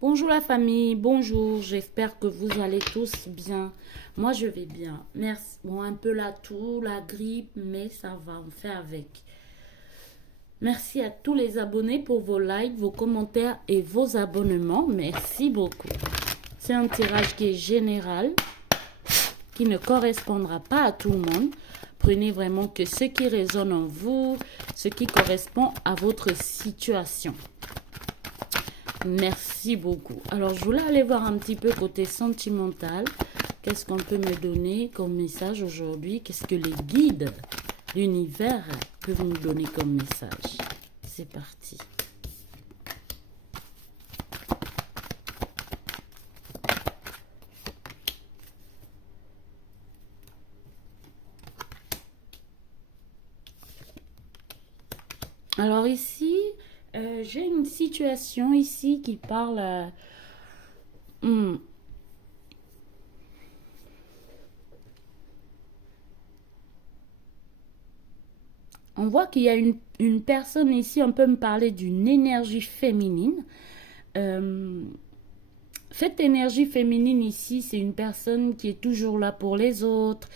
Bonjour la famille, bonjour, j'espère que vous allez tous bien. Moi je vais bien, merci. Bon, un peu la toux, la grippe, mais ça va, on fait avec. Merci à tous les abonnés pour vos likes, vos commentaires et vos abonnements. Merci beaucoup. C'est un tirage qui est général, qui ne correspondra pas à tout le monde. Prenez vraiment que ce qui résonne en vous, ce qui correspond à votre situation. Merci beaucoup. Alors, je voulais aller voir un petit peu côté sentimental. Qu'est-ce qu'on peut me donner comme message aujourd'hui? Qu'est-ce que les guides, l'univers peuvent nous donner comme message? C'est parti. Alors ici, j'ai une situation ici qui parle... hmm, on voit qu'il y a une personne ici, on peut me parler d'une énergie féminine. Euh, Cette énergie féminine ici, c'est une personne qui est toujours là pour les autres,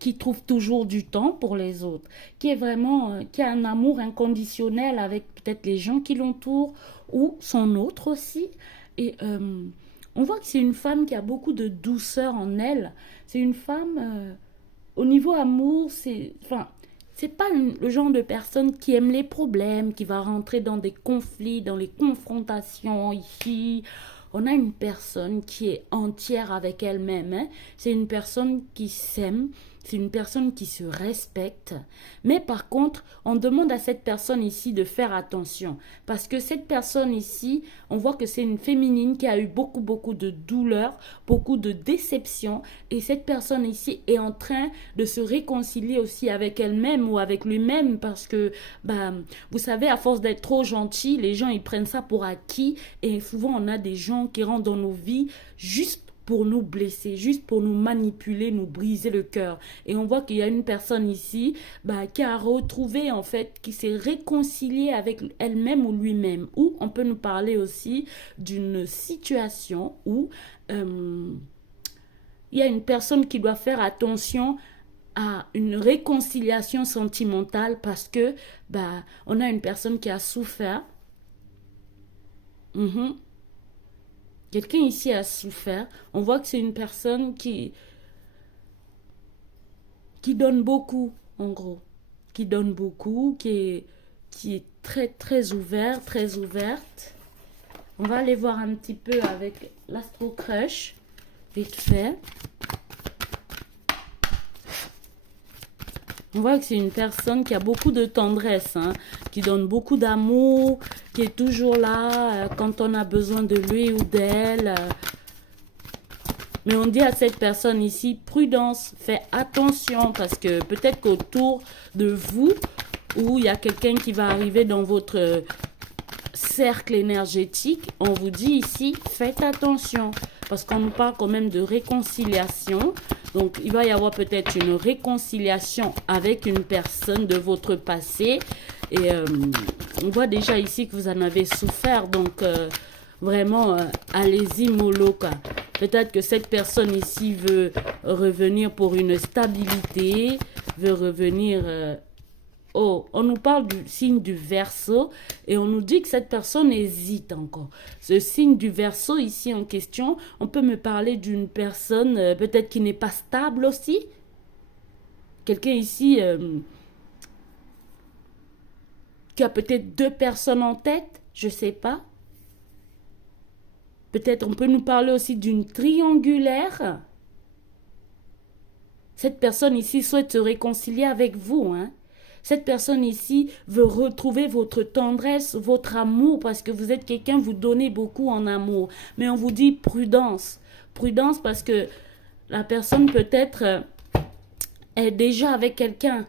qui trouve toujours du temps pour les autres, qui est vraiment, qui a un amour inconditionnel avec peut-être les gens qui l'entourent ou son autre aussi. Et on voit que c'est une femme qui a beaucoup de douceur en elle. C'est une femme, au niveau amour, c'est pas le genre de personne qui aime les problèmes, qui va rentrer dans des conflits, dans les confrontations ici. On a une personne qui est entière avec elle-même, hein. C'est une personne qui s'aime, c'est une personne qui se respecte. Mais par contre, on demande à cette personne ici de faire attention. Parce que cette personne ici, on voit que c'est une féminine qui a eu beaucoup de douleurs, beaucoup de déceptions. Et cette personne ici est en train de se réconcilier aussi avec elle-même ou avec lui-même. Parce que, bah, vous savez, à force d'être trop gentil, les gens, ils prennent ça pour acquis. Et souvent, on a des gens qui rentrent dans nos vies juste pour nous blesser, juste pour nous manipuler, nous briser le cœur. Et on voit qu'il y a une personne ici qui a retrouvé, en fait, qui s'est réconciliée avec elle-même ou lui-même. Ou on peut nous parler aussi d'une situation où il y a une personne qui doit faire attention à une réconciliation sentimentale parce que on a une personne qui a souffert. Mhm. Quelqu'un ici a souffert. On voit que c'est une personne qui donne beaucoup, en gros. Qui donne beaucoup, qui est très ouvert, très ouverte. On va aller voir un petit peu avec l'Astro Crush, vite fait. On voit que c'est une personne qui a beaucoup de tendresse, hein, qui donne beaucoup d'amour, qui est toujours là quand on a besoin de lui ou d'elle. Mais on dit à cette personne ici, prudence, fais attention parce que peut-être qu'autour de vous, où il y a quelqu'un qui va arriver dans votre cercle énergétique, on vous dit ici, faites attention parce qu'on nous parle quand même de réconciliation. Donc, il va y avoir peut-être une réconciliation avec une personne de votre passé. Et on voit déjà ici que vous en avez souffert. Donc, vraiment, allez-y, mollo, quoi. Peut-être que cette personne ici veut revenir pour une stabilité, veut revenir... Oh, on nous parle du signe du Verseau et on nous dit que cette personne hésite encore. Ce signe du Verseau ici en question, on peut me parler d'une personne peut-être qui n'est pas stable aussi. Quelqu'un ici qui a peut-être deux personnes en tête, je sais pas. Peut-être on peut nous parler aussi d'une triangulaire. Cette personne ici souhaite se réconcilier avec vous, hein. Cette personne ici veut retrouver votre tendresse, votre amour, parce que vous êtes quelqu'un, vous donnez beaucoup en amour. Mais on vous dit prudence. Prudence parce que la personne peut-être est déjà avec quelqu'un.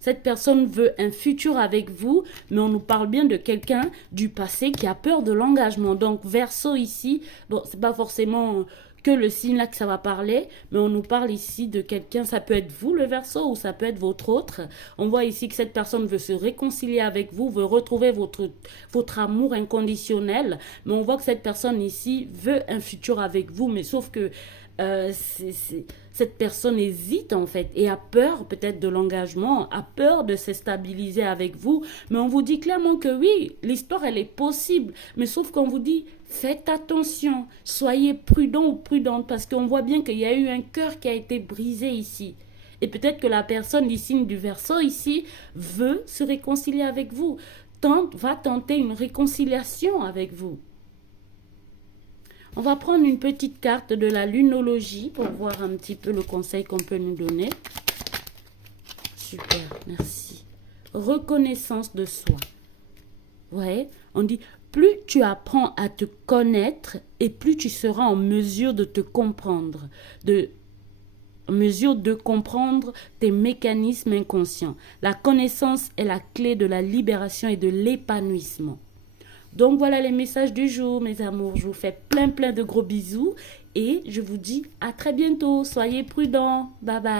Cette personne veut un futur avec vous, mais on nous parle bien de quelqu'un du passé qui a peur de l'engagement. Donc, Verseau ici, bon, c'est pas forcément que le signe là que ça va parler, mais on nous parle ici de quelqu'un, ça peut être vous le Verseau ou ça peut être votre autre. On voit ici que cette personne veut se réconcilier avec vous, veut retrouver votre amour inconditionnel, mais on voit que cette personne ici veut un futur avec vous, mais sauf que cette personne hésite en fait et a peur peut-être de l'engagement, a peur de se stabiliser avec vous, mais on vous dit clairement que oui, l'histoire elle est possible, mais sauf qu'on vous dit faites attention, soyez prudent ou prudente parce qu'on voit bien qu'il y a eu un cœur qui a été brisé ici. Et peut-être que la personne du signe du Verseau ici veut se réconcilier avec vous, va tenter une réconciliation avec vous. On va prendre une petite carte de la lunologie pour voir un petit peu le conseil qu'on peut nous donner. Super, merci. Reconnaissance de soi. Ouais, on dit plus tu apprends à te connaître et plus tu seras en mesure de te comprendre, en mesure de comprendre tes mécanismes inconscients. La connaissance est la clé de la libération et de l'épanouissement. Donc voilà les messages du jour, mes amours. Je vous fais plein de gros bisous et je vous dis à très bientôt. Soyez prudents. Bye bye.